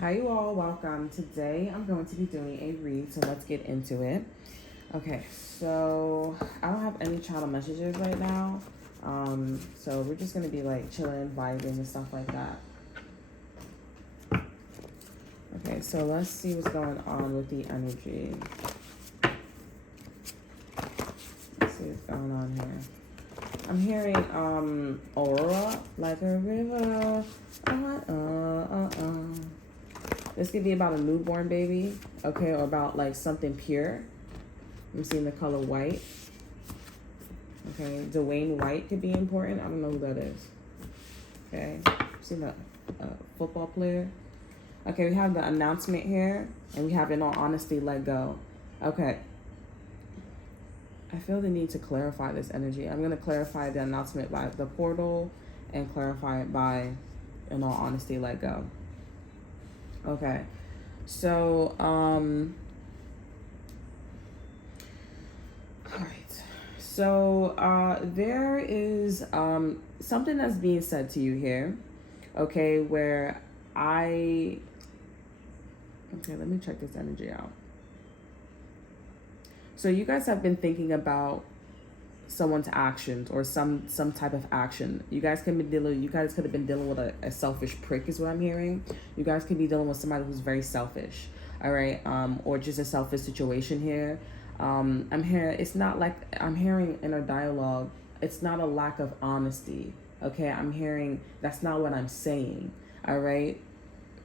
Hi, you all. Welcome. Today I'm going to be doing a read, so let's get into it. Okay, so I don't have any channel messages right now. So we're just gonna be like chilling, vibing, and stuff like that. Okay, so let's see what's going on with the energy. Let's see what's going on here. I'm hearing aura like a river. This could be about a newborn baby, okay, or about like something pure. I'm seeing the color white. Okay, Dwayne White could be important. I don't know who that is. Okay, I'm seeing a football player. Okay, we have the announcement here, and we have, in all honesty, let go. Okay. I feel the need to clarify this energy. I'm going to clarify the announcement by the portal and clarify it by, in all honesty, let go. Okay. So, all right. So, there is something that's being said to you here, okay, where okay, let me check this energy out. So you guys have been thinking about someone's actions or some type of action. You guys could have been dealing with a selfish prick, is what I'm hearing. You guys could be dealing with somebody who's very selfish, all right, or just a selfish situation here. I'm hearing, it's not like, I'm hearing in a dialogue, it's not a lack of honesty, okay? I'm hearing that's not what I'm saying, all right?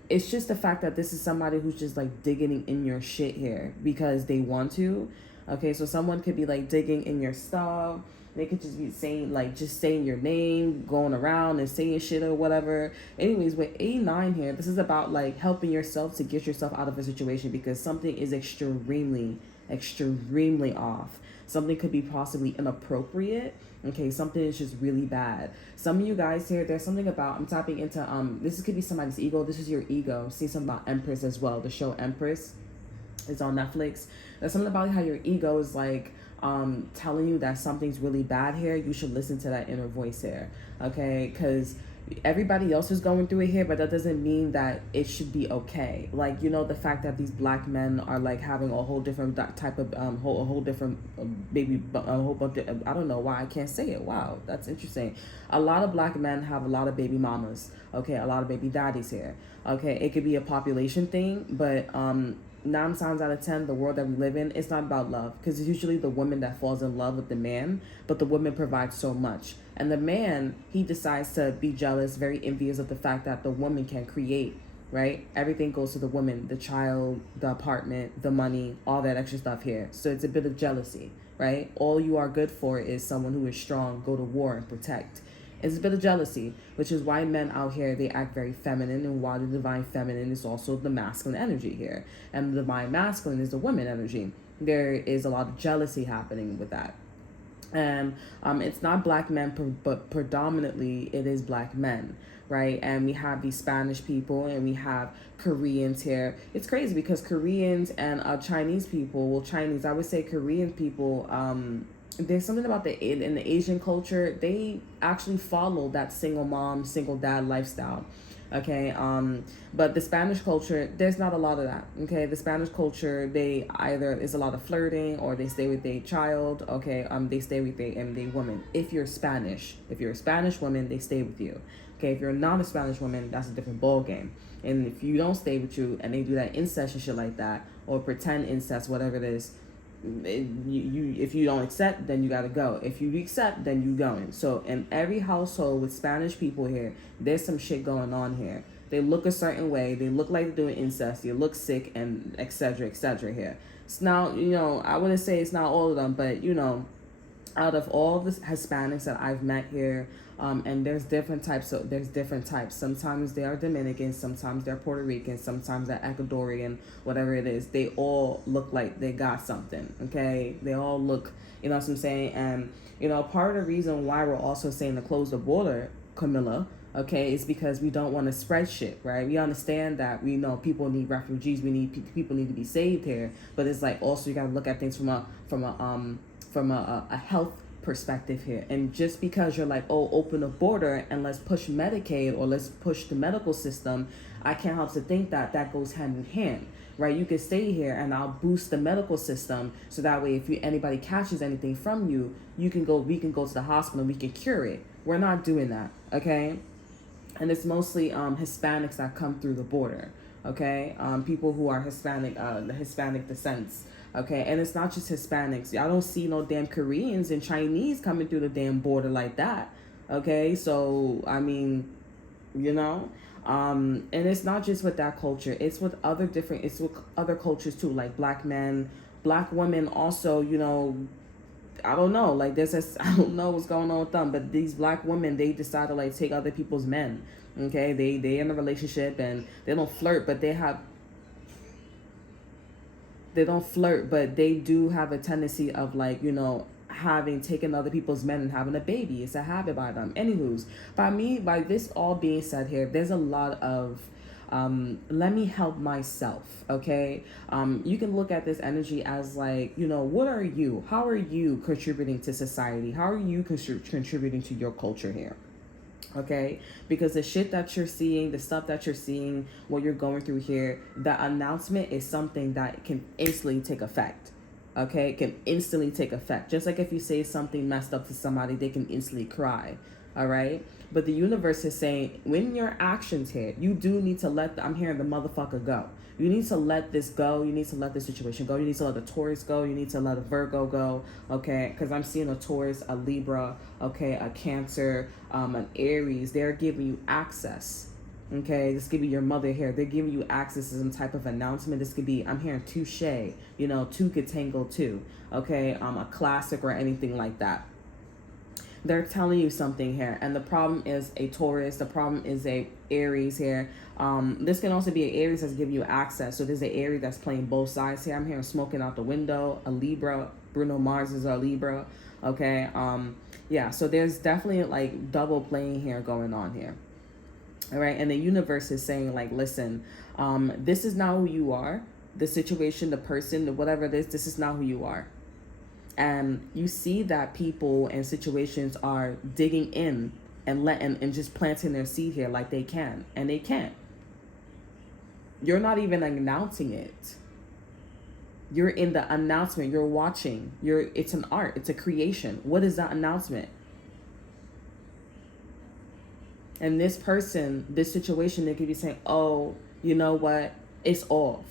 It's just the fact that this is somebody who's just like digging in your shit here because they want to. Okay, so someone could be like digging in your stuff. They could just be saying, like, just saying your name, going around and saying shit or whatever. Anyways, with A9 here, this is about like helping yourself to get yourself out of a situation because something is extremely off. Something could be possibly inappropriate. Okay, something is just really bad. Some of you guys here, there's something about, I'm tapping into, this could be somebody's ego. This is your ego. I'm seeing something about Empress as well. The show Empress is on Netflix. There's something about how your ego is like telling you that something's really bad here. You should listen to that inner voice here, okay? Because everybody else is going through it here, but that doesn't mean that it should be okay. Like, you know, the fact that these black men are like having a whole different type of a whole different baby, a whole bunch of, I don't know why I can't say it. Wow, that's interesting. A lot of black men have a lot of baby mamas, okay? A lot of baby daddies here, okay? It could be a population thing, but 9 times out of 10, the world that we live in, it's not about love, because it's usually the woman that falls in love with the man, but the woman provides so much, and the man, he decides to be jealous, very envious of the fact that the woman can create, right? Everything goes to the woman, the child, the apartment, the money, all that extra stuff here. So it's a bit of jealousy, right? All you are good for is someone who is strong, go to war and protect. It's a bit of jealousy, which is why men out here, they act very feminine, and why the divine feminine is also the masculine energy here. And the divine masculine is the woman energy. There is a lot of jealousy happening with that. And it's not black men, but predominantly it is black men, right? And we have these Spanish people and we have Koreans here. It's crazy because Koreans and Chinese people, well, Chinese, I would say Korean people, there's something about in the Asian culture, they actually follow that single mom, single dad lifestyle. Okay, but the Spanish culture, there's not a lot of that. Okay, the Spanish culture, they either is a lot of flirting or they stay with a child. Okay, they stay with a woman. If you're a Spanish woman, they stay with you. Okay, if you're not a Spanish woman, that's a different ball game. And if you don't stay with you and they do that incest and shit like that, or pretend incest, whatever it is, if you don't accept, then you gotta go. If you accept, then you going. So in every household with Spanish people here, there's some shit going on here. They look a certain way, they look like they're doing incest, you look sick, and etc here. So now, you know, I wouldn't say it's not all of them, but you know, out of all the Hispanics that I've met here, and there's different types. Sometimes they are Dominican, sometimes they're Puerto Rican, sometimes they're Ecuadorian, whatever it is. They all look like they got something, okay? They all look, you know what I'm saying? And, you know, part of the reason why we're also saying to close the border, Camilla, okay, is because we don't want to spread shit, right? We understand that we know people need refugees, people need to be saved here, but it's like also you got to look at things from a health perspective here. And just because you're like, oh, open the border and let's push Medicaid or let's push the medical system, I can't help to think that that goes hand in hand, right? You can stay here and I'll boost the medical system so that way if anybody catches anything from you, we can go to the hospital and we can cure it. We're not doing that, okay? And it's mostly Hispanics that come through the border, okay? People who are Hispanic, the Hispanic descents, okay? And it's not just Hispanics. I don't see no damn Koreans and Chinese coming through the damn border like that, okay? So, I mean, you know? And it's not just with that culture. It's with it's with other cultures too, like black men, black women also, you know, I don't know, like I don't know what's going on with them, but these black women, they decide to like take other people's men, okay? They in a relationship and they don't flirt, but they don't flirt, but they do have a tendency of like, you know, having taken other people's men and having a baby. It's a habit by them. Anywho's, by this all being said here, there's a lot of let me help myself, okay? You can look at this energy as like, you know, what are you? How are you contributing to society? How are you contributing to your culture here? Okay, because the shit that you're seeing, the stuff that you're seeing, what you're going through here, the announcement is something that can instantly take effect. Okay, it can instantly take effect. Just like if you say something messed up to somebody, they can instantly cry. All right, but the universe is saying when your actions here, you do need to I'm hearing the motherfucker go. You need to let this go. You need to let this situation go. You need to let the Taurus go. You need to let a Virgo go. Okay, because I'm seeing a Taurus, a Libra, okay, a Cancer, an Aries. They're giving you access. Okay, this could be your mother here. They're giving you access to some type of announcement. This could be, I'm hearing touche, you know, two could tangle two. Okay, a classic or anything like that. They're telling you something here. And the problem is a Taurus. The problem is a Aries here. This can also be an Aries that's giving you access. So there's an Aries that's playing both sides here. I'm hearing smoking out the window. A Libra. Bruno Mars is a Libra. Okay. Yeah, so there's definitely like double playing here going on here. All right. And the universe is saying like, listen, this is not who you are. The situation, the person, whatever it is, this is not who you are. And you see that people and situations are digging in and just planting their seed here like they can, and they can't. You're not even announcing it. You're in the announcement. You're watching. It's an art. It's a creation. What is that announcement? And this person, this situation, they could be saying, oh, you know what? It's off.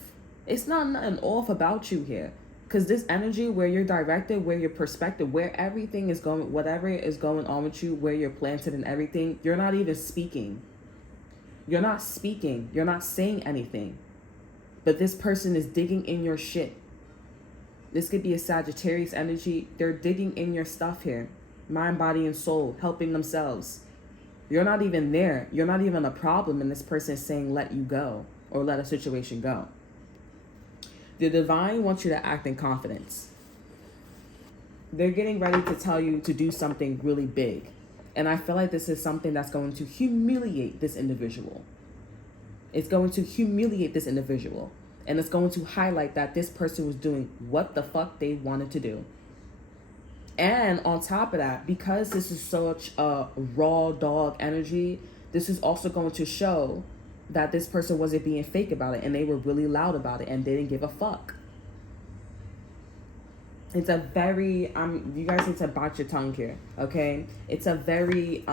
It's not nothing off about you here. Because this energy, where you're directed, where your perspective, where everything is going, whatever is going on with you, where you're planted and everything, you're not even speaking. You're not speaking. You're not saying anything. But this person is digging in your shit. This could be a Sagittarius energy. They're digging in your stuff here. Mind, body, and soul, helping themselves. You're not even there. You're not even a problem. And this person is saying, let you go or let a situation go. The divine wants you to act in confidence. They're getting ready to tell you to do something really big. And I feel like this is something that's going to humiliate this individual. It's going to humiliate this individual. And it's going to highlight that this person was doing what the fuck they wanted to do. And on top of that, because this is such a raw dog energy, this is also going to show that this person wasn't being fake about it, and they were really loud about it, and they didn't give a fuck. It's a very you guys need to bite your tongue here, okay? It's a very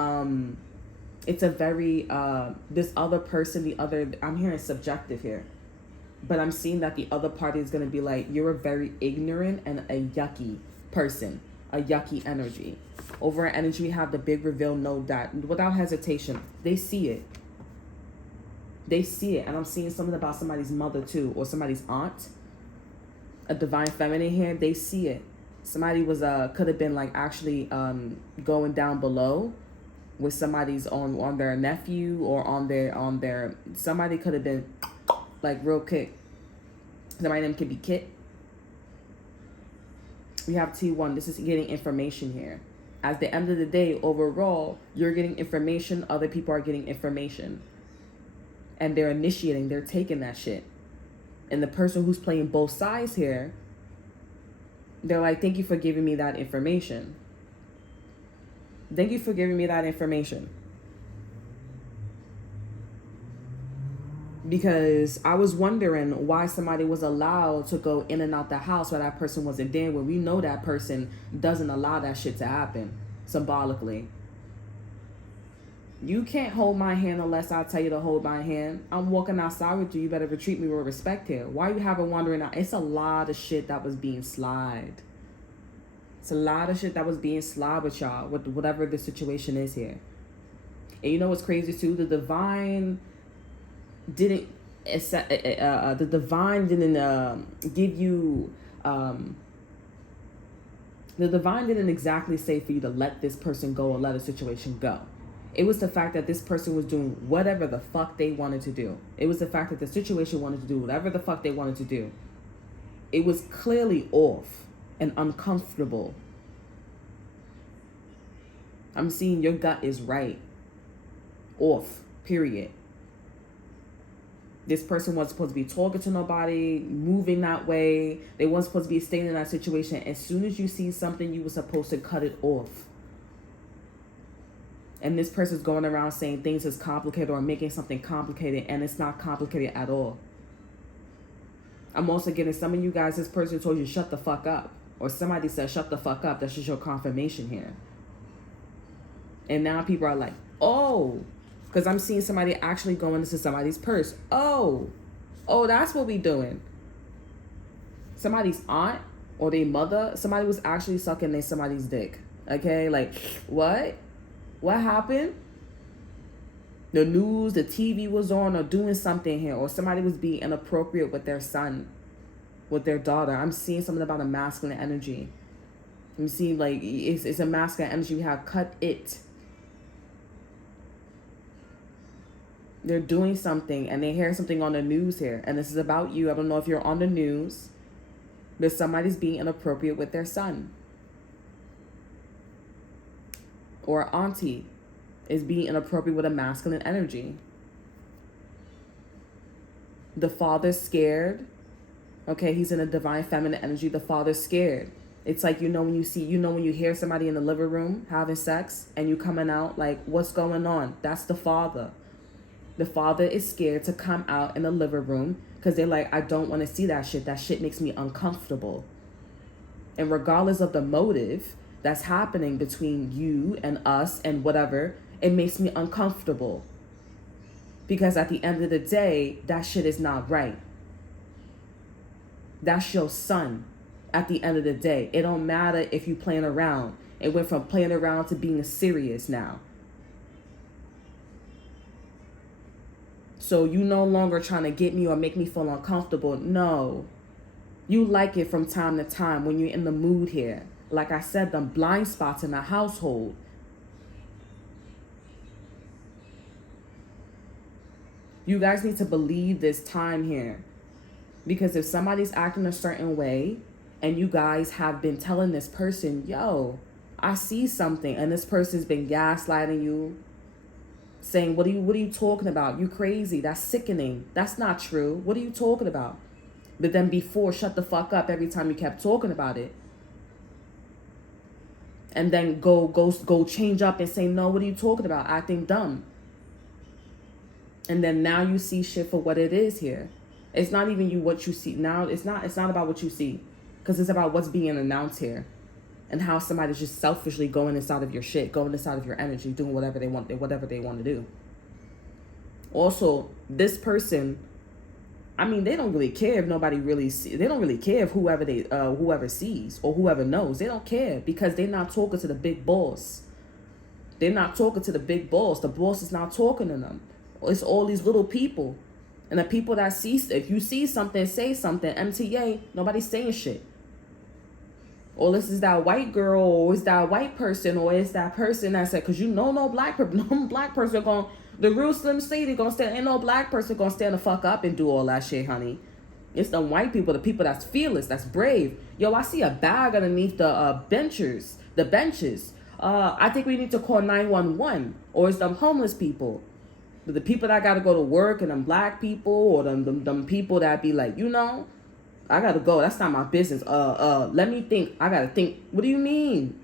this other person, I'm hearing subjective here, but I'm seeing that the other party is going to be like, you're a very ignorant and a yucky person, a yucky energy. Over an energy, we have the big reveal, know that without hesitation, they see it. They see it, and I'm seeing something about somebody's mother too, or somebody's aunt, a divine feminine here. They see it. Somebody was could have been like actually going down below with somebody's on their nephew or on their somebody could have been like real quick. Somebody name could be Kit. We have T1. This is getting information here. At the end of the day, overall, you're getting information. Other people are getting information. And they're initiating, they're taking that shit. And the person who's playing both sides here, they're like, thank you for giving me that information. Thank you for giving me that information. Because I was wondering why somebody was allowed to go in and out the house while that person wasn't there, when we know that person doesn't allow that shit to happen symbolically. You can't hold my hand unless I tell you to hold my hand. I'm walking outside with you. You better treat me with respect here. Why you have a wandering out? It's a lot of shit that was being slid. It's a lot of shit that was being slid with y'all, with whatever the situation is here. And you know what's crazy too? The divine didn't give you the divine didn't exactly say for you to let this person go or let a situation go. It was the fact that this person was doing whatever the fuck they wanted to do. It was the fact that the situation wanted to do whatever the fuck they wanted to do. It was clearly off and uncomfortable. I'm seeing your gut is right. Off, period. This person wasn't supposed to be talking to nobody, moving that way. They weren't supposed to be staying in that situation. As soon as you see something, you were supposed to cut it off. And this person's going around saying things is complicated or making something complicated, and it's not complicated at all. I'm also getting some of you guys, this person told you shut the fuck up. Or somebody said shut the fuck up. That's just your confirmation here. And now people are like, oh, because I'm seeing somebody actually going into somebody's purse. Oh, that's what we doing. Somebody's aunt or their mother, somebody was actually sucking in somebody's dick. Okay, like, what? What happened? The news, the TV was on or doing something here. Or somebody was being inappropriate with their son, with their daughter. I'm seeing something about a masculine energy. I'm seeing like it's a masculine energy. We have cut it. They're doing something and they hear something on the news here. And this is about you. I don't know if you're on the news, but somebody's being inappropriate with their son. Or auntie is being inappropriate with a masculine energy. The father's scared. Okay, he's in a divine feminine energy. The father's scared. It's like, when you hear somebody in the living room having sex and you coming out like, what's going on? That's the father. The father is scared to come out in the living room because they're like, I don't want to see that shit. That shit makes me uncomfortable. And regardless of the motive that's happening between you and us and whatever, it makes me uncomfortable. Because at the end of the day, that shit is not right. That's your son at the end of the day. It don't matter if you playing around. It went from playing around to being serious now. So you no longer trying to get me or make me feel uncomfortable. No. You like it from time to time when you're in the mood here. Like I said, the blind spots in the household. You guys need to believe this time here. Because if somebody's acting a certain way and you guys have been telling this person, yo, I see something, and this person's been gaslighting you, saying, what are you talking about? You crazy. That's sickening. That's not true. What are you talking about? But then before, shut the fuck up every time you kept talking about it. And then go change up and say, no, what are you talking about? Acting dumb. And then now you see shit for what it is here. It's not even what you see. Now it's not about what you see. Because it's about what's being announced here. And how somebody's just selfishly going inside of your shit, going inside of your energy, doing whatever they want to do. Also, this person, they don't really care if nobody really sees. They don't really care if whoever sees or whoever knows. They don't care because they're not talking to the big boss. They're not talking to the big boss. The boss is not talking to them. It's all these little people. And the people that see, if you see something, say something. MTA, nobody's saying shit. Or this is that white girl, or it's that white person, or it's that person that said, because no black person going, the real Slim Shady gonna stand, ain't no black person gonna stand the fuck up and do all that shit, honey. It's the white people, the people that's fearless, that's brave. Yo, I see a bag underneath the benches. I think we need to call 911, or it's them homeless people. But the people that gotta go to work, and them black people, or them people that be like, I gotta go. That's not my business. Let me think. I gotta think. What do you mean?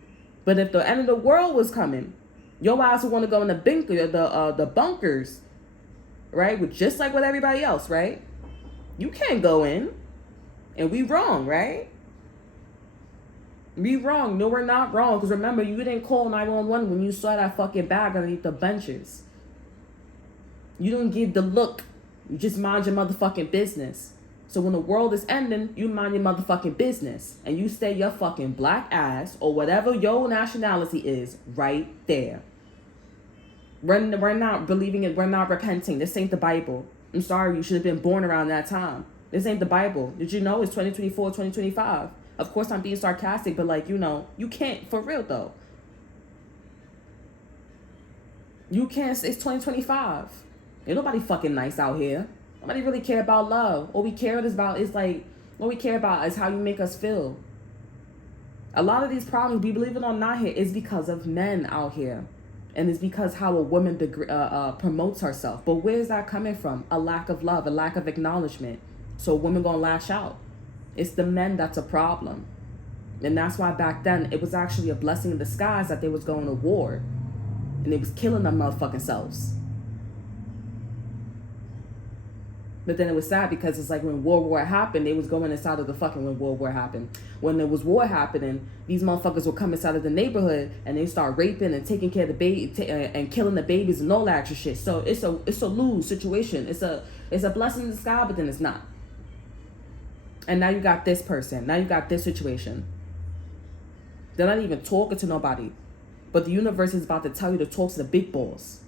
But if the end of the world was coming, your ass would want to go in the bunkers, right? With just like with everybody else, right? You can't go in, and we wrong, right? We wrong. No, we're not wrong. Because remember, you didn't call 911 when you saw that fucking bag underneath the benches. You don't give the look. You just mind your motherfucking business. So when the world is ending, you mind your motherfucking business. And you stay your fucking black ass or whatever your nationality is right there. We're not believing it. We're not repenting. This ain't the Bible. I'm sorry. You should have been born around that time. This ain't the Bible. Did you know it's 2024, 2025? Of course, I'm being sarcastic, but like, you know, you can't, for real though. You can't, it's 2025. Ain't nobody fucking nice out here. Nobody really care about love. All we care about is like, what we care about is how you make us feel. A lot of these problems, we believe it or not here, is because of men out here. And it's because how a woman promotes herself. But where's that coming from? A lack of love, a lack of acknowledgement. So women gonna lash out. It's the men that's a problem. And that's why back then, it was actually a blessing in disguise that they was going to war. And they was killing them motherfucking selves. But then it was sad because it's like when World War happened, they was going inside of the fucking when World War happened. When there was war happening, these motherfuckers would come inside of the neighborhood and they start raping and taking care of the baby and killing the babies and all that extra shit. So it's a lose situation. It's a blessing in the sky, but then it's not. And now you got this person. Now you got this situation. They're not even talking to nobody. But the universe is about to tell you to talk to the big boss.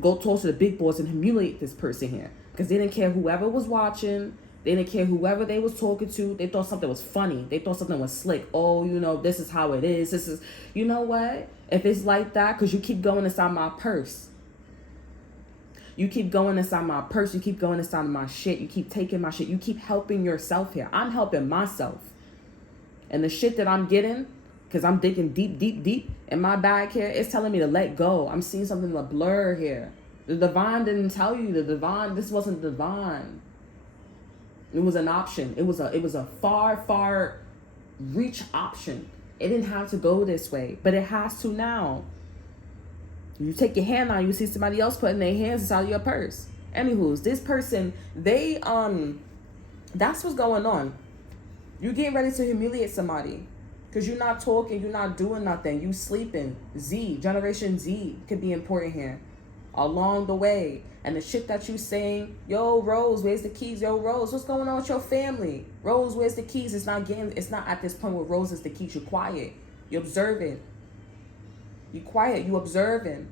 Go talk to the big boss and humiliate this person here. Because they didn't care whoever was watching. They didn't care whoever they was talking to. They thought something was funny. They thought something was slick. Oh, you know, this is how it is. This is, you know what? If it's like that, because you keep going inside my purse. You keep going inside my purse. You keep going inside my shit. You keep taking my shit. You keep helping yourself here. I'm helping myself. And the shit that I'm getting, because I'm digging deep, deep, deep in my bag here, it's telling me to let go. I'm seeing something in a blur here. The divine didn't tell you. The divine, this wasn't divine. It was an option. It was a far, far reach option. It didn't have to go this way, but it has to now. You take your hand out, you see somebody else putting their hands inside your purse. Anywho's, this person, they, that's what's going on. You're getting ready to humiliate somebody. Because you're not talking, you're not doing nothing. You sleeping. Z, Generation Z could be important here. Along the way. And the shit that you saying, yo, Rose, where's the keys? Yo, Rose, what's going on with your family? Rose, where's the keys? It's not at this point where Rose is the keys. You're quiet. You're observing. You quiet, you observing.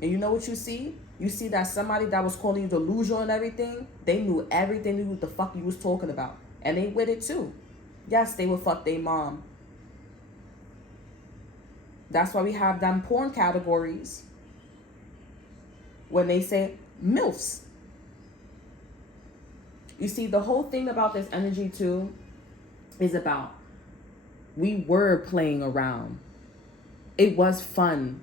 And you know what you see? You see that somebody that was calling you delusional and everything, they knew everything, they knew what the fuck you was talking about. And they with it too. Yes, they would fuck their mom. That's why we have them porn categories. When they say MILFs. You see, the whole thing about this energy too is about we were playing around. It was fun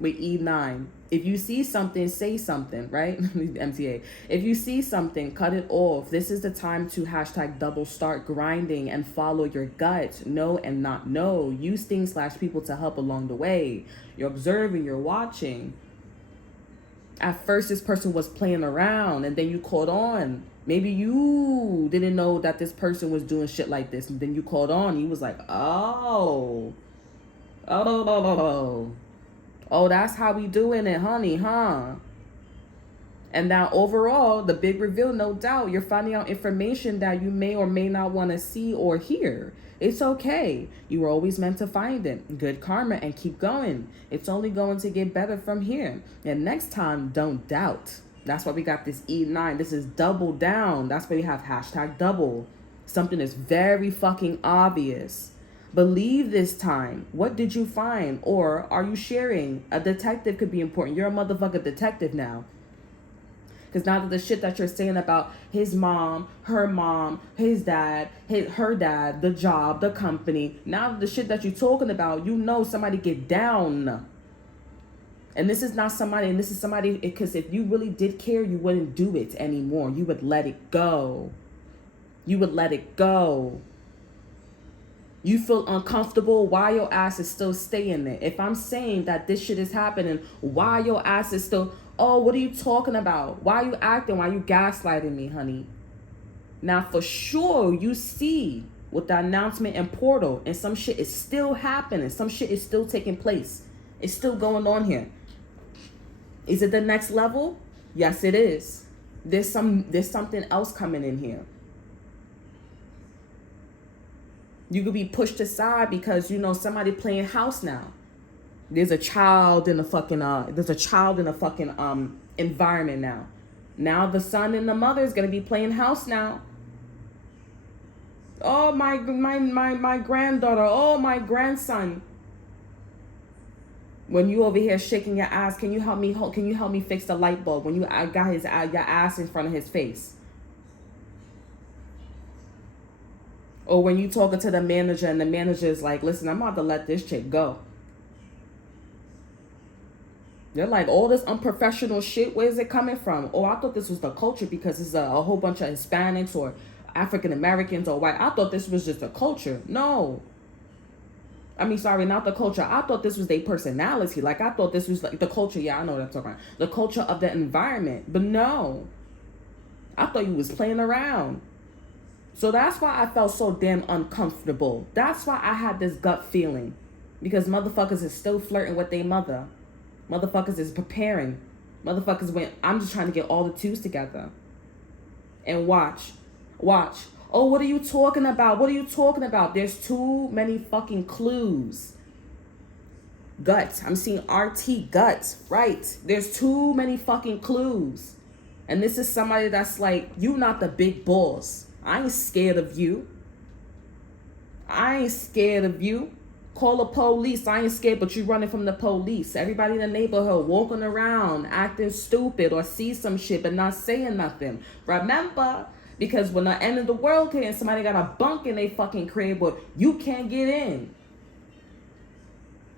with E9. If you see something, say something, right? MTA. If you see something, cut it off. This is the time to #double start grinding and follow your gut. Know and not know. Use things / people to help along the way. You're observing, you're watching. At first, this person was playing around and then you caught on. Maybe you didn't know that this person was doing shit like this. And then you caught on. You was like, oh, that's how we doing it, honey, huh? And now overall, the big reveal, no doubt, you're finding out information that you may or may not want to see or hear. It's okay. You were always meant to find it. Good karma and keep going. It's only going to get better from here. And next time, don't doubt. That's why we got this E9. This is double down. That's why we have #double. Something is very fucking obvious. Believe this time. What did you find? Or are you sharing? A detective could be important. You're a motherfucking detective now. Because now that the shit that you're saying about his mom, her mom, his dad, her dad, the job, the company, now the shit that you're talking about, you know somebody get down. And this is not somebody, and this is somebody, because if you really did care, you wouldn't do it anymore. You would let it go. You would let it go. You feel uncomfortable, why your ass is still staying there? If I'm saying that this shit is happening, why your ass is still, oh, what are you talking about? Why are you acting? Why are you gaslighting me, honey? Now, for sure, you see with the announcement and portal, and some shit is still happening. Some shit is still taking place. It's still going on here. Is it the next level? Yes, it is. There's something else coming in here. You could be pushed aside because, you know, somebody playing house now. There's a child in the fucking environment now. Now the son and the mother is gonna be playing house now. Oh, my granddaughter. Oh, my grandson. When you over here shaking your ass, can you help me fix the light bulb? When I got your ass in front of his face. Or when you talking to the manager and the manager is like, listen, I'm about to let this chick go. They're like, all this unprofessional shit, where is it coming from? Oh, I thought this was the culture because it's a whole bunch of Hispanics or African Americans or white. I thought this was just a culture. No. I mean, sorry, not the culture. I thought this was their personality. Like, I thought this was like the culture. Yeah, I know what I'm talking about. The culture of the environment. But no. I thought you was playing around. So that's why I felt so damn uncomfortable. That's why I had this gut feeling. Because motherfuckers is still flirting with their mother. Motherfuckers is preparing. Motherfuckers went, I'm just trying to get all the twos together. And watch. Oh, what are you talking about? What are you talking about? There's too many fucking clues. Guts. I'm seeing RT guts. Right. There's too many fucking clues. And this is somebody that's like, you not the big boss. I ain't scared of you. Call the police. I ain't scared, but you running from the police. Everybody in the neighborhood walking around, acting stupid or see some shit but not saying nothing. Remember, because when the end of the world came, somebody got a bunk in their fucking crib, but you can't get in.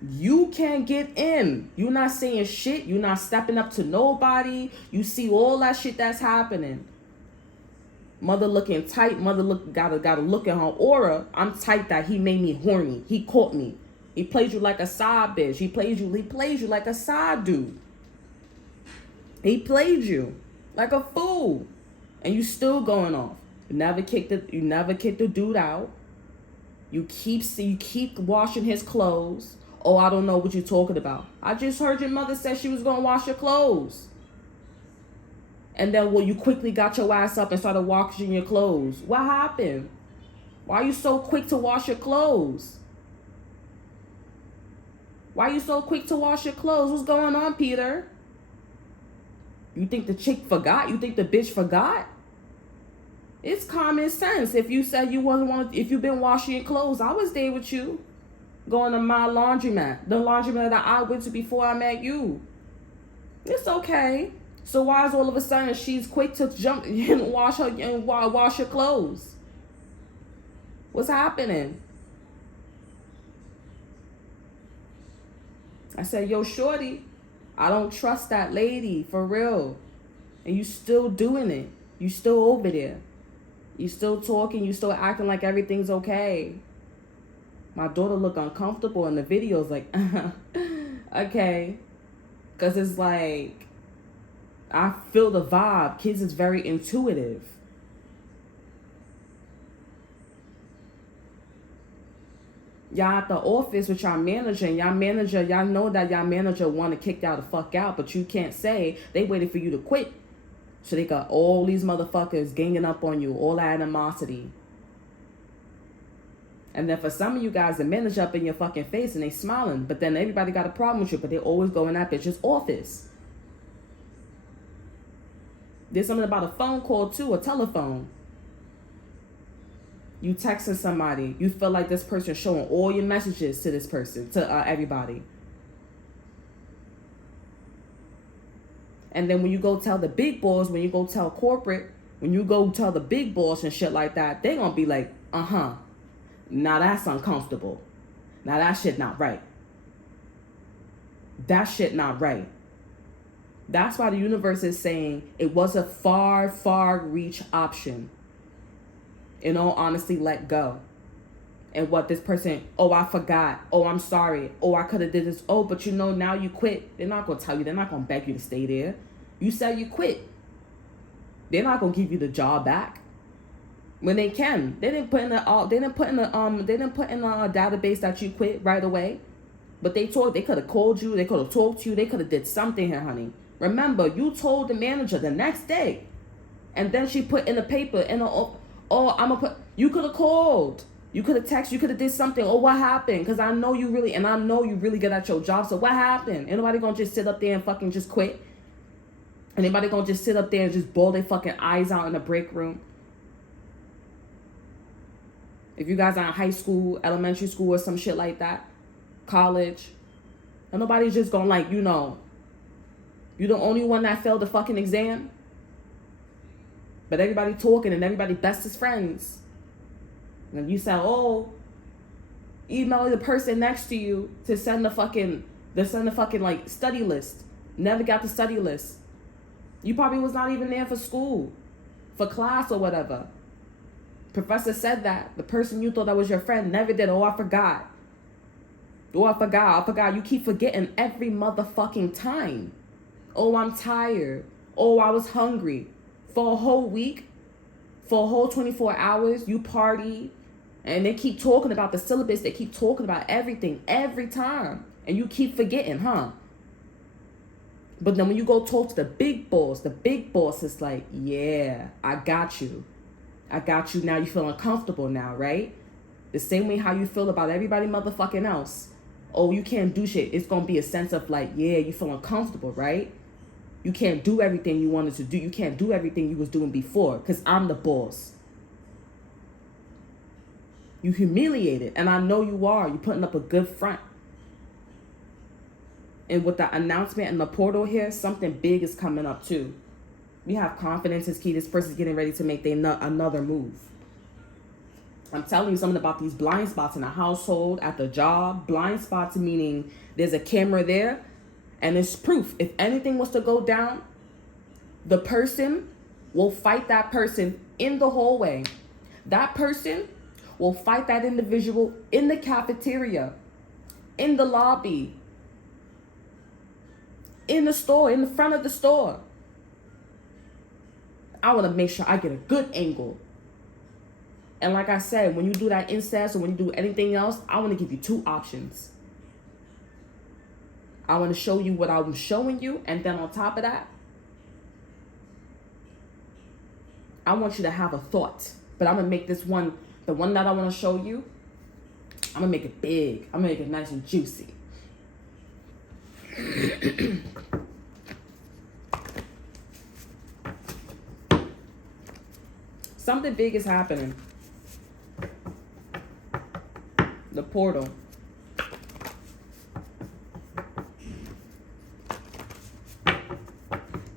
You can't get in. You not saying shit. You not stepping up to nobody. You see all that shit that's happening. Mother looking tight. Mother gotta look at her aura. I'm tight that he made me horny. He caught me. He played you like a side bitch. He plays you like a side dude. He played you like a fool. And you still going off. You never kicked the dude out. You keep washing his clothes. Oh, I don't know what you're talking about. I just heard your mother say she was gonna wash your clothes. And then, well, you quickly got your ass up and started washing your clothes. What happened? Why are you so quick to wash your clothes? What's going on, Peter? You think the chick forgot? You think the bitch forgot? It's common sense. If you said you if you've been washing your clothes, I was there with you. Going to my laundromat. The laundromat that I went to before I met you. It's okay. So why is all of a sudden she's quick to jump and wash her clothes? What's happening? I said, yo, shorty, I don't trust that lady, for real. And you still doing it. You still over there. You still talking. You still acting like everything's okay. My daughter look uncomfortable in the videos like, okay. Because it's like, I feel the vibe. Kids is very intuitive. Y'all at the office with y'all manager, and y'all know that y'all manager want to kick y'all the fuck out, but you can't say. They waited for you to quit. So they got all these motherfuckers ganging up on you, all that animosity. And then for some of you guys, the manager up in your fucking face and they smiling, but then everybody got a problem with you, but they always go in that bitch's office. There's something about a phone call too, a telephone. You texting somebody, you feel like this person showing all your messages to this person, to everybody. And then when you go tell the big boss, when you go tell corporate, when you go tell the big boss and shit like that, they gonna be like, now that's uncomfortable. Now that shit not right. That shit not right. That's why the universe is saying it was a far, far reach option. In all honesty, let go. And what this person, oh, I forgot. Oh, I'm sorry. Oh, I could have did this. Oh, but you know, now you quit. They're not going to tell you. They're not going to beg you to stay there. You said you quit. They're not going to give you the job back. When they can. They didn't put in the database that you quit right away. But they could have called you, they could have talked to you, they could have did something here, honey. Remember, you told the manager the next day. And then she put in the paper, you could have called. You could have texted, you could have did something. Oh, what happened? Because I know you really good at your job. So what happened? Ain't nobody gonna just sit up there and fucking just quit? Anybody gonna just sit up there and just bawl their fucking eyes out in the break room? If you guys are in high school, elementary school, or some shit like that, college, and nobody's just gonna you're the only one that failed the fucking exam. But everybody talking and everybody best is friends. And you say, oh, email the person next to you to send the fucking like study list. Never got the study list. You probably was not even there for school, for class or whatever. Professor said that. The person you thought that was your friend never did. Oh, I forgot. Oh, I forgot. You keep forgetting every motherfucking time. Oh, I'm tired. Oh, I was hungry. For a whole week, for a whole 24 hours, you party. And they keep talking about the syllabus. They keep talking about everything every time. And you keep forgetting, huh? But then when you go talk to the big boss is like, yeah, I got you. Now you feel uncomfortable now, right? The same way how you feel about everybody motherfucking else. Oh, you can't do shit. It's going to be a sense of like, yeah, you feel uncomfortable, right? You can't do everything you wanted to do. You can't do everything you was doing before because I'm the boss. You humiliated, and I know you are. You're putting up a good front. And with the announcement in the portal here, something big is coming up too. We have confidence is key. This person's getting ready to make another move. I'm telling you something about these blind spots in the household, at the job. Blind spots meaning there's a camera there. And it's proof. If anything was to go down, the person will fight that person in the hallway. That person will fight that individual in the cafeteria, in the lobby, in the store, in the front of the store. I want to make sure I get a good angle. And like I said, when you do that incest or when you do anything else, I want to give you two options. I want to show you what I'm showing you. And then on top of that, I want you to have a thought. But I'm going to make this one, the one that I want to show you, I'm going to make it big. I'm going to make it nice and juicy. Something big is happening. The portal.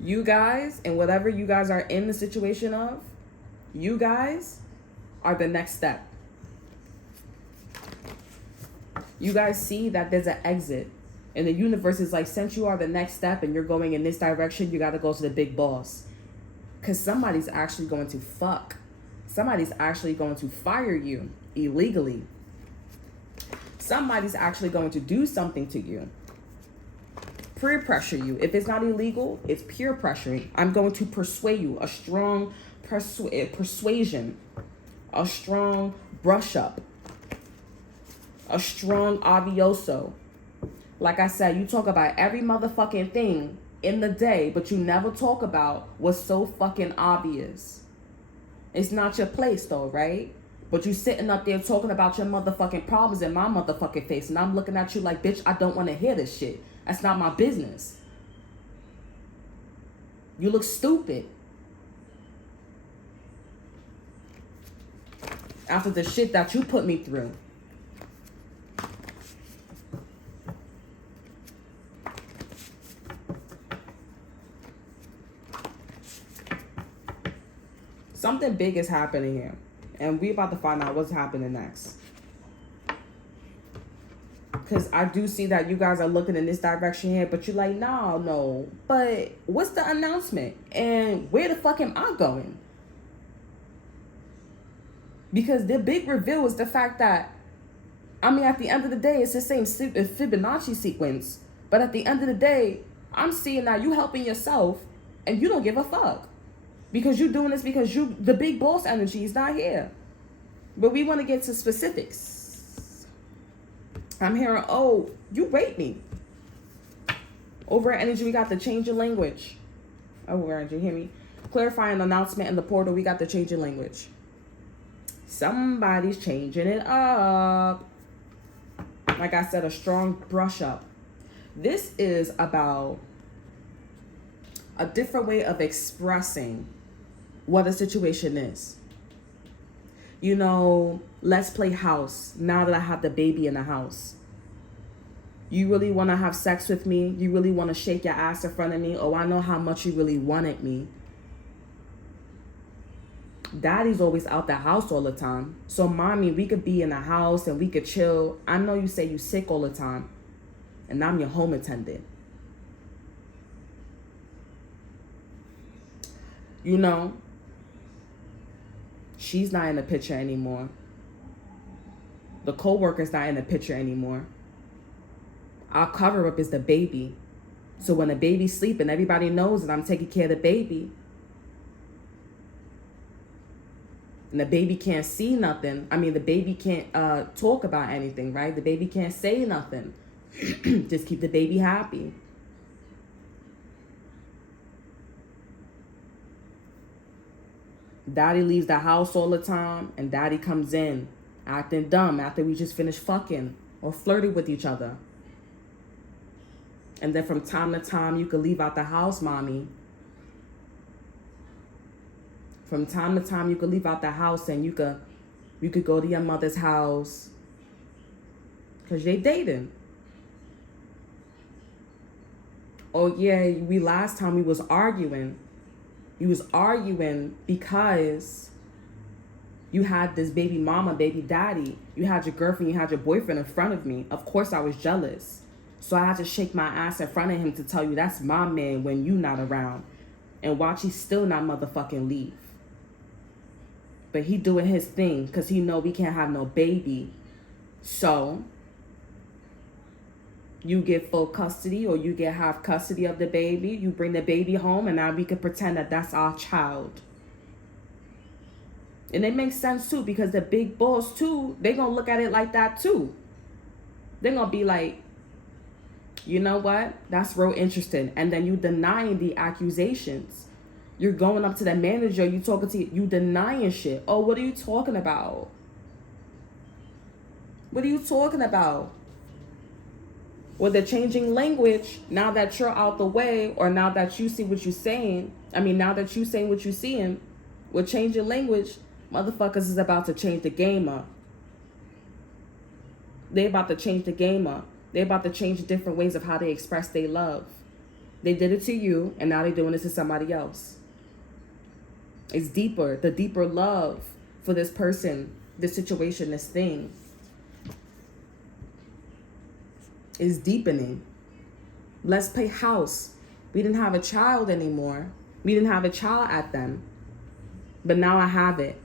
You guys, and whatever you guys are in the situation of, you guys are the next step. You guys see that there's an exit. And the universe is like, since you are the next step and you're going in this direction, you got to go to the big boss. Because somebody's actually going to fuck. Somebody's actually going to fire you illegally. Somebody's actually going to do something to you. Peer pressure you. If it's not illegal, it's peer pressuring. I'm going to persuade you. A strong persuasion. A strong brush up. A strong avioso. Like I said, you talk about every motherfucking thing in the day, but you never talk about what's so fucking obvious. It's not your place though, right? But you sitting up there talking about your motherfucking problems in my motherfucking face, and I'm looking at you like, bitch, I don't want to hear this shit. That's not my business. You look stupid. After the shit that you put me through. Something big is happening here. And we about to find out what's happening next. Because I do see that you guys are looking in this direction here. But you're like, no. But what's the announcement? And where the fuck am I going? Because the big reveal is the fact that I mean, at the end of the day, it's the same Fibonacci sequence. But at the end of the day, I'm seeing that you helping yourself and you don't give a fuck. Because you're doing this because the big boss energy is not here. But we want to get to specifics. I'm hearing, oh, you raped me. Over energy, we got the change of language. Over energy, hear me? Clarifying announcement in the portal, we got the change of language. Somebody's changing it up. Like I said, a strong brush up. This is about a different way of expressing what a situation is. You know, let's play house now that I have the baby in the house. You really want to have sex with me? You really want to shake your ass in front of me? Oh, I know how much you really wanted me. Daddy's always out the house all the time. So, mommy, we could be in the house and we could chill. I know you say you sick all the time. And I'm your home attendant. You know, she's not in the picture anymore. The co-worker's not in the picture anymore. Our cover-up is the baby. So when the baby's sleeping, everybody knows that I'm taking care of the baby. And the baby can't see nothing. I mean, the baby can't talk about anything, right? The baby can't say nothing. Just keep the baby happy. Daddy leaves the house all the time, and daddy comes in acting dumb after we just finished fucking or flirting with each other. And then from time to time, you could leave out the house, mommy. From time to time, you could leave out the house and you could go to your mother's house. Because they dating. Oh, yeah, last time we was arguing. You was arguing because you had this baby mama, baby daddy. You had your girlfriend, you had your boyfriend in front of me. Of course, I was jealous. So I had to shake my ass in front of him to tell you that's my man when you not around. And watch, he still not motherfucking leave. But he doing his thing because he know we can't have no baby. So you get full custody or you get half custody of the baby. You bring the baby home and now we can pretend that that's our child. And it makes sense too because the big boss too, they going to look at it like that too. They're going to be like, you know what? That's real interesting. And then you denying the accusations. You're going up to the manager, you denying shit. Oh, what are you talking about? What are you talking about? Or the changing language, now that you're out the way, or now that you see what you're saying, now that you saying what you're seeing, with changing language, motherfuckers is about to change the game up. They about to change the game up. They about to change different ways of how they express their love. They did it to you, and now they're doing it to somebody else. It's deeper, the deeper love for this person, this situation, this thing is deepening. Let's play house. We didn't have a child anymore. We didn't have a child at them. But now I have it.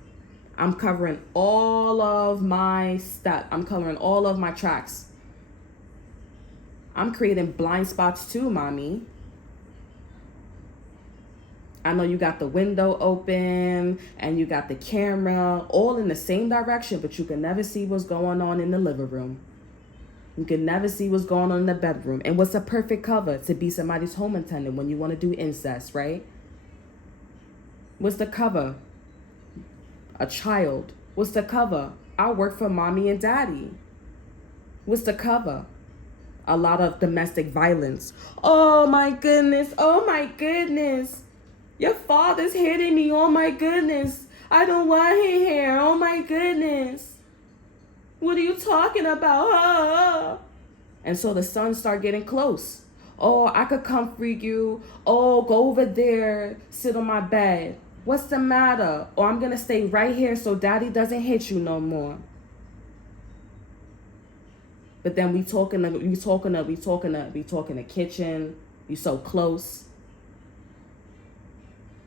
I'm covering all of my stuff. I'm covering all of my tracks. I'm creating blind spots too, mommy. I know you got the window open and you got the camera all in the same direction, but you can never see what's going on in the living room. You can never see what's going on in the bedroom. And what's a perfect cover to be somebody's home attendant when you want to do incest, right? What's the cover? A child. What's the cover? I work for mommy and daddy. What's the cover? A lot of domestic violence. Oh my goodness. Oh my goodness. Your father's hitting me. Oh my goodness. I don't want him here. Oh my goodness. What are you talking about? Ah. And so the sons start getting close. Oh, I could comfort you. Oh, go over there. Sit on my bed. What's the matter? Or I'm going to stay right here so daddy doesn't hit you no more. But then we talking the kitchen. We so close.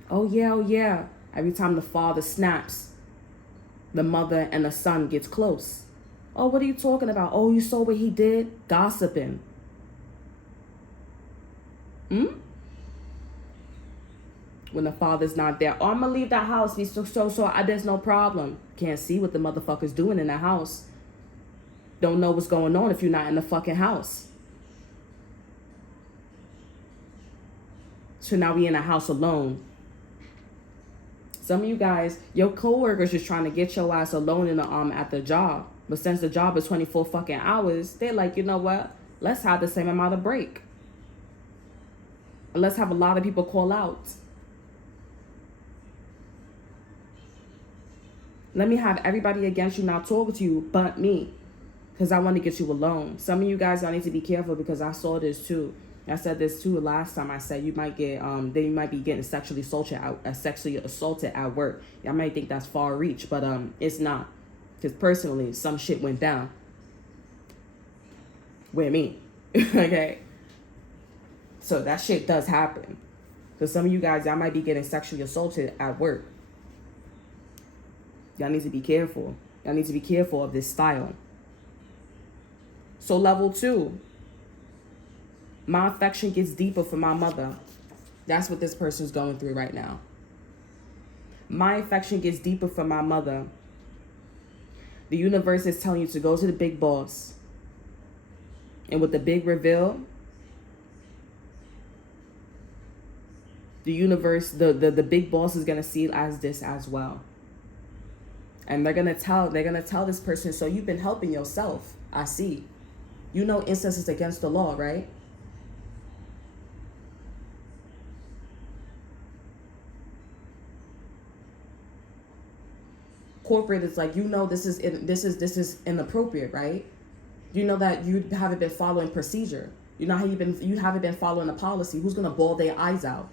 Oh yeah. Every time the father snaps, the mother and the son gets close. Oh, what are you talking about? Oh, you saw what he did? Gossiping. When the father's not there. Oh, I'm gonna leave that house. There's no problem. Can't see what the motherfucker's doing in the house. Don't know what's going on if you're not in the fucking house. So now we in a house alone. Some of you guys, your coworkers just trying to get your ass alone in the at the job. But since the job is 24 fucking hours, they're like, you know what? Let's have the same amount of break. Let's have a lot of people call out. Let me have everybody against you not talking to you but me. Because I want to get you alone. Some of you guys, I need to be careful because I saw this too. I said this too last time. I said you might get you might be getting sexually assaulted at work. I might think that's far reach, but it's not. Because personally, some shit went down with me. Okay. So that shit does happen. Because some of you guys, I might be getting sexually assaulted at work. Y'all need to be careful. Y'all need to be careful of this style. So level 2. My affection gets deeper for my mother. That's what this person's going through right now. My affection gets deeper for my mother. The universe is telling you to go to the big boss. And with the big reveal, the universe, the big boss is going to see it as this as well. And they're gonna tell this person, so you've been helping yourself. I see. You know incest is against the law, right? Corporate is like, you know, this is inappropriate, right? You know that you haven't been following procedure. You know how you haven't been following the policy. Who's gonna bawl their eyes out?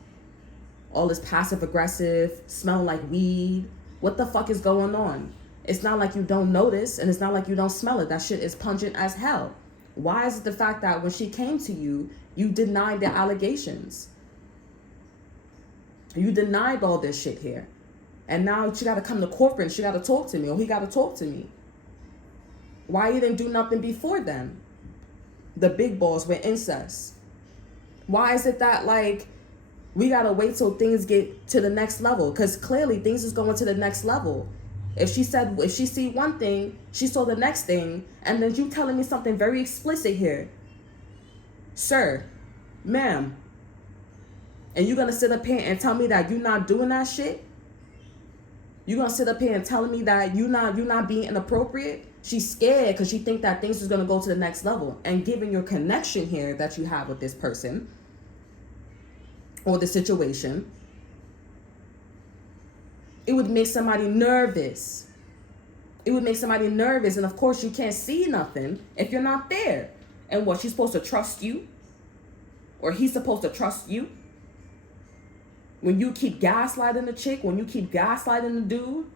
All this passive aggressive, smelling like weed. What the fuck is going on? It's not like you don't notice, and it's not like you don't smell it. That shit is pungent as hell. Why is it the fact that when she came to you, you denied the allegations? You denied all this shit here. And now she got to come to corporate and she got to talk to me, or he got to talk to me. Why you didn't do nothing before then? The big balls with incest. Why is it that, like, we got to wait till things get to the next level? Because clearly things is going to the next level. If she see one thing, she saw the next thing, and then you telling me something very explicit here. Sir, ma'am, and you gonna sit up here and tell me that you not doing that shit? You gonna sit up here and telling me that you not being inappropriate? She's scared because she think that things is gonna go to the next level. And given your connection here that you have with this person or the situation, it would make somebody nervous. It would make somebody nervous. And of course, you can't see nothing if you're not there. And what, she's supposed to trust you? Or he's supposed to trust you? When you keep gaslighting the chick, when you keep gaslighting the dude,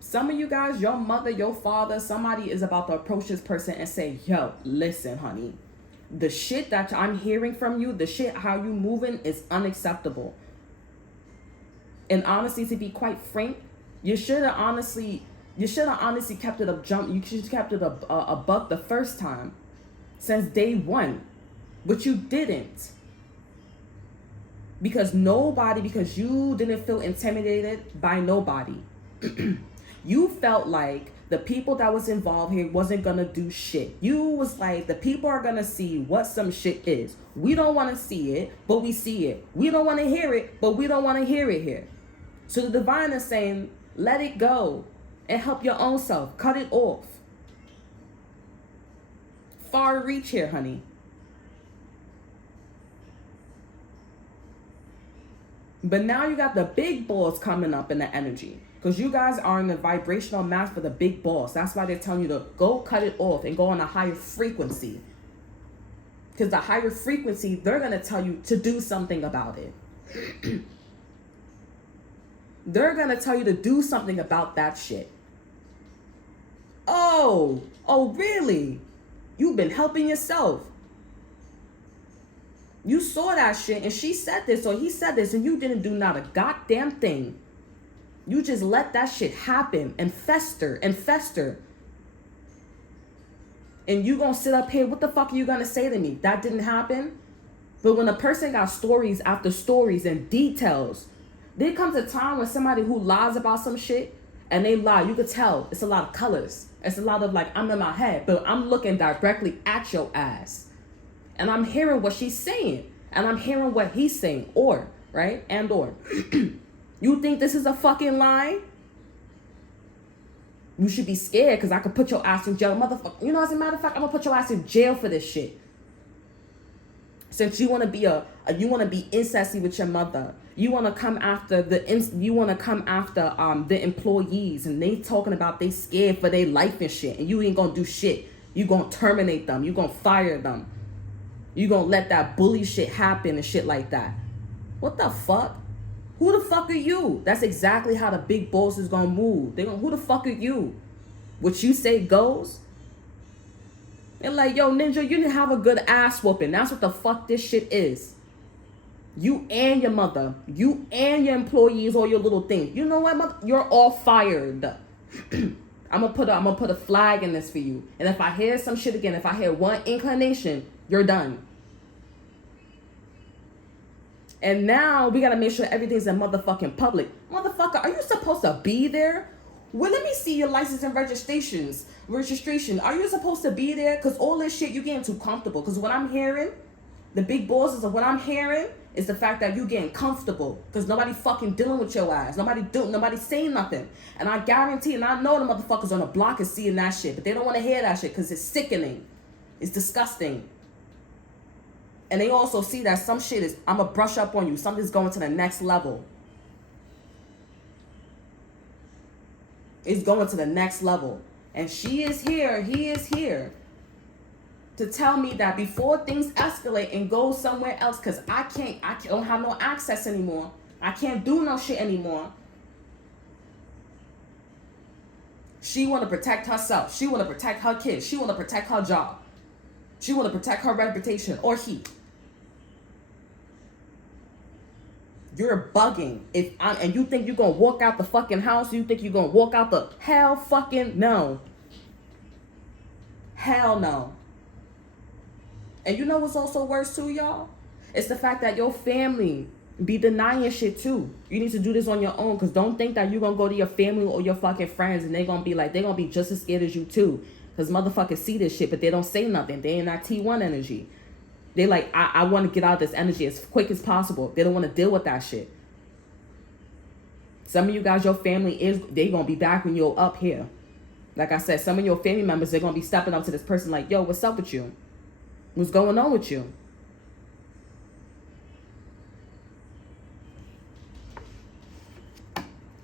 some of you guys, your mother, your father, somebody is about to approach this person and say, yo, listen, honey, the shit that I'm hearing from you, the shit how you moving is unacceptable. And honestly, to be quite frank, you should have honestly kept it you should have kept it a buck the first time, since day one, but you didn't. Because you didn't feel intimidated by nobody. You felt like the people that was involved here wasn't gonna do shit. You was like, the people are gonna see what some shit is. We don't want to see it, but we see it. We don't want to hear it, but we don't want to hear it here. So the divine is saying, let it go and help your own self. Cut it off. Far reach here, honey. But now you got the big balls coming up in the energy. Because you guys are in the vibrational match for the big boss. That's why they're telling you to go cut it off and go on a higher frequency. Because the higher frequency, they're going to tell you to do something about it. They're going to tell you to do something about that shit. Oh, really? You've been helping yourself. You saw that shit and she said this or he said this and you didn't do not a goddamn thing. You just let that shit happen and fester and fester. And you gonna sit up here, what the fuck are you gonna say to me? That didn't happen? But when a person got stories after stories and details, there comes a time when somebody who lies about some shit and they lie, you could tell it's a lot of colors. It's a lot of like, I'm in my head, but I'm looking directly at your ass. And I'm hearing what she's saying. And I'm hearing what he's saying. Or, right? And or. You think this is a fucking lie? You should be scared because I could put your ass in jail. Motherfucker. You know, as a matter of fact, I'm going to put your ass in jail for this shit. Since you want to be you want to be incesty with your mother. You want to come after the employees, and they talking about they scared for their life and shit, and you ain't gonna do shit. You gonna terminate them. You gonna fire them. You gonna let that bully shit happen and shit like that. What the fuck? Who the fuck are you? That's exactly how the big boss is gonna move. Who the fuck are you? What you say goes. They're like, yo, Ninja, you didn't have a good ass whooping. That's what the fuck this shit is. You and your mother. You and your employees, all your little things. You know what, mother? You're all fired. I'm gonna put a flag in this for you. And if I hear some shit again, if I hear one inclination, you're done. And now we gotta make sure everything's in motherfucking public. Motherfucker, are you supposed to be there? Well, let me see your license and registration. Are you supposed to be there? Because all this shit, you getting too comfortable. Because what I'm hearing, the big bosses of what I'm hearing is the fact that you getting comfortable. Because nobody fucking dealing with your ass. Nobody saying nothing. And I guarantee, and I know the motherfuckers on the block is seeing that shit. But they don't want to hear that shit because it's sickening. It's disgusting. And they also see that some shit is, I'm going to brush up on you. Something's going to the next level. It's going to the next level. And she is here, he is here to tell me that before things escalate and go somewhere else, because I don't have no access anymore. I can't do no shit anymore. She want to protect herself. She want to protect her kids. She want to protect her job. She want to protect her reputation, or he. You're bugging. And you think you're going to walk out the fucking house? You think you're going to walk out the hell fucking no. Hell no. And you know what's also worse too, y'all? It's the fact that your family be denying shit too. You need to do this on your own, because don't think that you're going to go to your family or your fucking friends and they're going to be just as scared as you too. Because motherfuckers see this shit, but they don't say nothing. They in that T1 energy. They like, I want to get out of this energy as quick as possible. They don't want to deal with that shit. Some of you guys, your family they going to be back when you're up here. Like I said, some of your family members, they're going to be stepping up to this person like, yo, what's up with you? What's going on with you?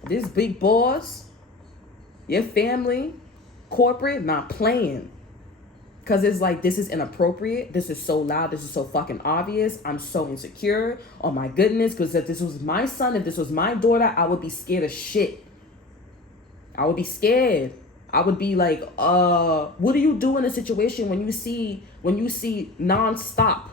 This big boss, your family, corporate, not playing. Because it's like, this is inappropriate. This is so loud. This is so fucking obvious. I'm so insecure. Oh my goodness. Because if this was my son, if this was my daughter, I would be scared of shit. I would be scared. I would be like, what do you do in a situation when you see nonstop?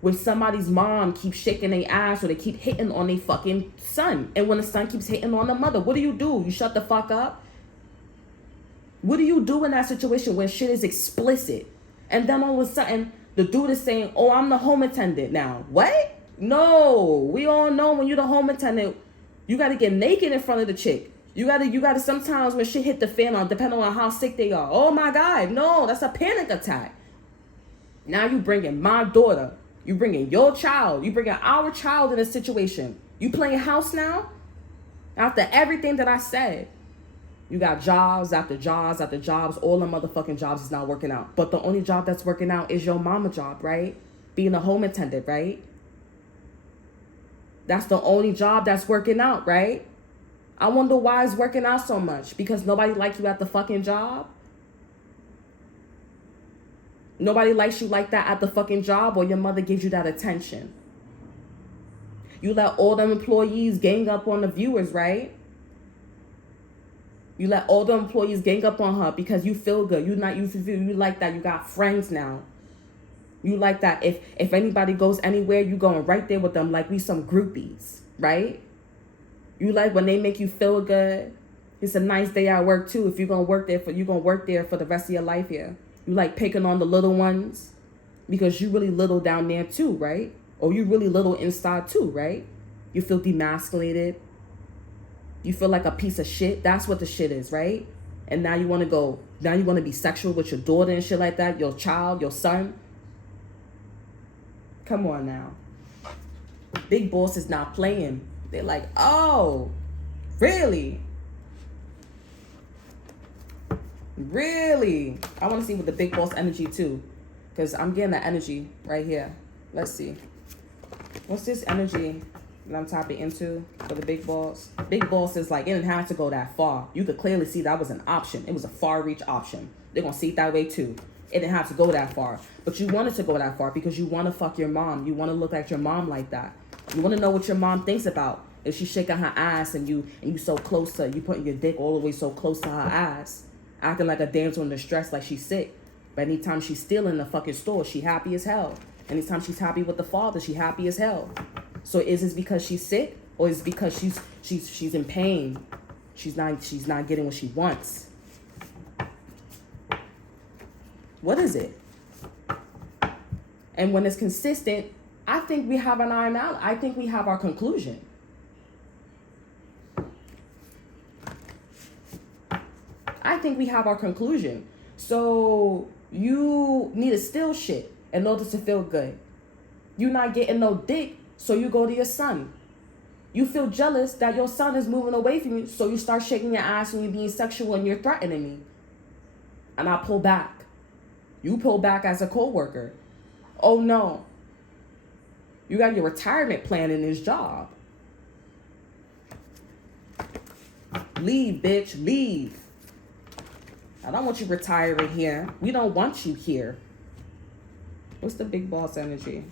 When somebody's mom keeps shaking their ass or they keep hitting on their fucking son. And when the son keeps hitting on the mother, what do? You shut the fuck up? What do you do in that situation when shit is explicit? And then all of a sudden, the dude is saying, oh, I'm the home attendant now. What? No. We all know when you're the home attendant, you got to get naked in front of the chick. You gotta sometimes when shit hit the fan on, depending on how sick they are. Oh my God, no, that's a panic attack. Now you bringing my daughter. You bringing your child. You bringing our child in a situation. You playing house now? After everything that I said. You got jobs after jobs after jobs. All the motherfucking jobs is not working out. But the only job that's working out is your mama job, right? Being a home attendant, right? That's the only job that's working out, right? I wonder why it's working out so much. Because nobody likes you at the fucking job? Nobody likes you like that at the fucking job, or your mother gives you that attention. You let all them employees gang up on the viewers, right? You let all the employees gang up on her because you feel good. You like that. You got friends now. You like that. If anybody goes anywhere, you going right there with them like we some groupies, right? You like when they make you feel good. It's a nice day at work too. If you're gonna work there for the rest of your life here. You like picking on the little ones because you really little down there too, right? Or you really little inside too, right? You feel demasculated. You feel like a piece of shit. That's what the shit is, right? And now you want to be sexual with your daughter and shit like that, your child, your son. Come on now. Big boss is not playing. They're like, oh, really? Really? I want to see with the big boss energy too. Because I'm getting that energy right here. Let's see. What's this energy that I'm tapping into for the big boss? Big boss is like, it didn't have to go that far. You could clearly see that was an option. It was a far reach option. They're going to see it that way too. It didn't have to go that far. But you wanted to go that far because you want to fuck your mom. You want to look at your mom like that. You want to know what your mom thinks about. If she's shaking her ass and you so close to, you putting your dick all the way so close to her ass. Acting like a damsel in distress, like she's sick. But anytime she's still in the fucking store, she happy as hell. Anytime she's happy with the father, she happy as hell. So is this because she's sick, or is it because she's in pain? She's not getting what she wants. What is it? And when it's consistent, I think we have an iron out. I think we have our conclusion. I think we have our conclusion. So you need to steal shit in order to feel good. You're not getting no dick, so you go to your son. You feel jealous that your son is moving away from you, so you start shaking your ass when you're being sexual and you're threatening me. And I pull back. You pull back as a co-worker. Oh no. You got your retirement plan in this job. Leave, bitch, leave. I don't want you retiring here. We don't want you here. What's the big boss energy?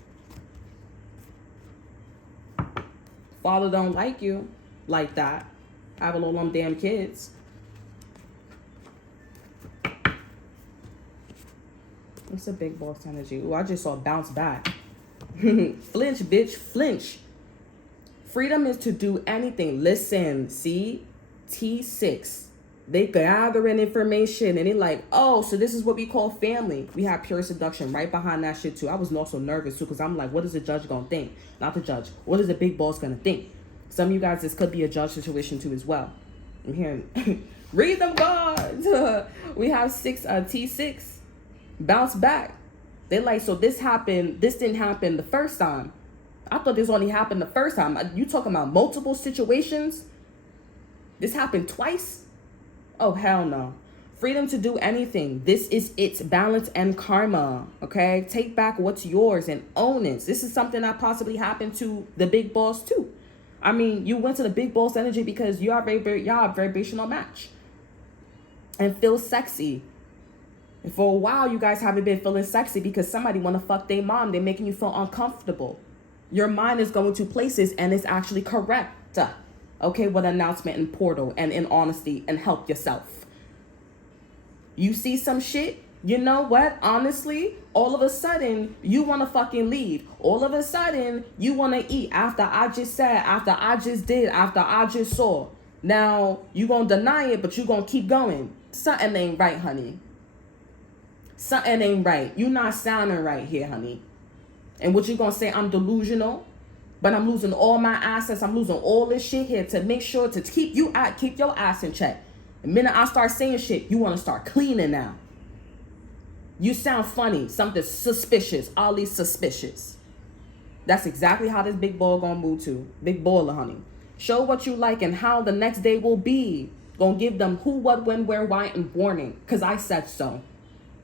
Father don't like you like that. Having all them damn kids. What's the big boss energy? Oh, I just saw bounce back. Flinch, bitch, flinch. Freedom is to do anything. Listen, see? T6. They gathering information and they like, oh, so this is what we call family. We have pure seduction right behind that shit too. I was also nervous too because I'm like, what is the judge gonna think? Not the judge. What is the big boss gonna think? Some of you guys, this could be a judge situation too as well. I'm hearing, read them cards. We have T6. Bounce back. They like, so this happened. This didn't happen the first time. I thought this only happened the first time. You talking about multiple situations? This happened twice? Oh, hell no. Freedom to do anything. This is its balance and karma. Okay? Take back what's yours and own it. This is something that possibly happened to the big boss too. I mean, you went to the big boss energy because y'all a vibrational match. And feel sexy. And for a while, you guys haven't been feeling sexy because somebody want to fuck their mom. They're making you feel uncomfortable. Your mind is going to places and it's actually correct. Okay, with announcement and portal and in honesty and help yourself. You see some shit, you know what? Honestly, all of a sudden, you want to fucking leave. All of a sudden, you want to eat after I just said, after I just did, after I just saw. Now, you going to deny it, but you going to keep going. Something ain't right, honey. Something ain't right. You not sounding right here, honey. And what you going to say, I'm delusional? But I'm losing all my assets. I'm losing all this shit here to make sure to keep your ass in check. The minute I start saying shit, you want to start cleaning now. You sound funny. Something suspicious. All suspicious. That's exactly how this big ball gonna move to. Big baller, honey. Show what you like and how the next day will be. Gonna give them who, what, when, where, why, and warning. Because I said so.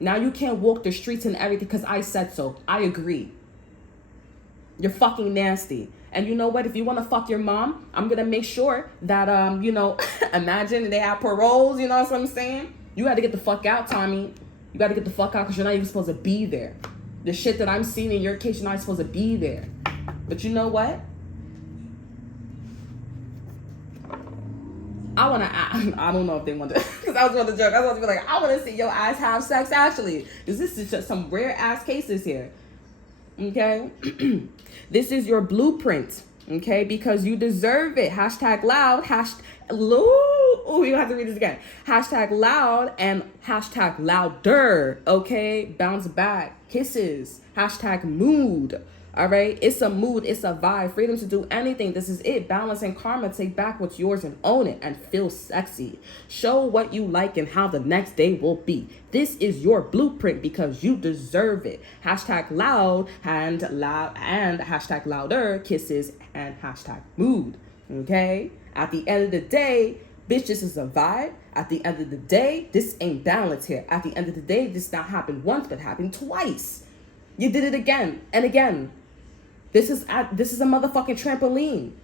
Now you can't walk the streets and everything because I said so. I agree. You're fucking nasty. And you know what? If you want to fuck your mom, I'm going to make sure that, imagine they have paroles, you know what I'm saying? You got to get the fuck out, Tommy. You got to get the fuck out because you're not even supposed to be there. The shit that I'm seeing in your case, you're not supposed to be there. But you know what? I don't know if they want to, because I was about to joke. I was about to be like, I want to see your ass have sex actually. Because this is just some rare ass cases here. Okay? This is your blueprint. Okay, because you deserve it. Hashtag loud. Ooh, you have to read this again. Hashtag loud and hashtag louder. Okay, bounce back. Kisses. Hashtag mood. All right, it's a mood, it's a vibe. Freedom to do anything. This is it. Balance and karma. Take back what's yours and own it and feel sexy. Show what you like and how the next day will be. This is your blueprint because you deserve it. Hashtag loud and hashtag louder. Kisses and hashtag mood. Okay. At the end of the day, bitch, this is a vibe. At the end of the day, this ain't balance here. At the end of the day, this not happened once, but happened twice. You did it again and again. This is a motherfucking trampoline.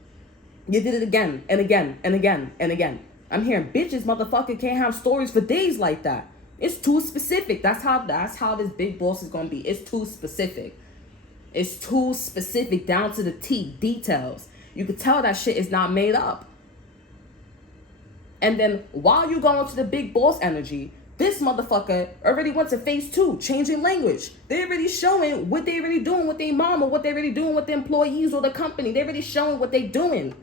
You did it again and again and again and again. I'm hearing bitches, motherfucker, can't have stories for days like that. It's too specific. That's how this big boss is gonna be. It's too specific. It's too specific down to the T, details. You could tell that shit is not made up. And then while you go into the big boss energy, this motherfucker already went to phase 2, changing language. They already showing what they already doing with their mom or what they already doing with the employees or the company. They already showing what they doing.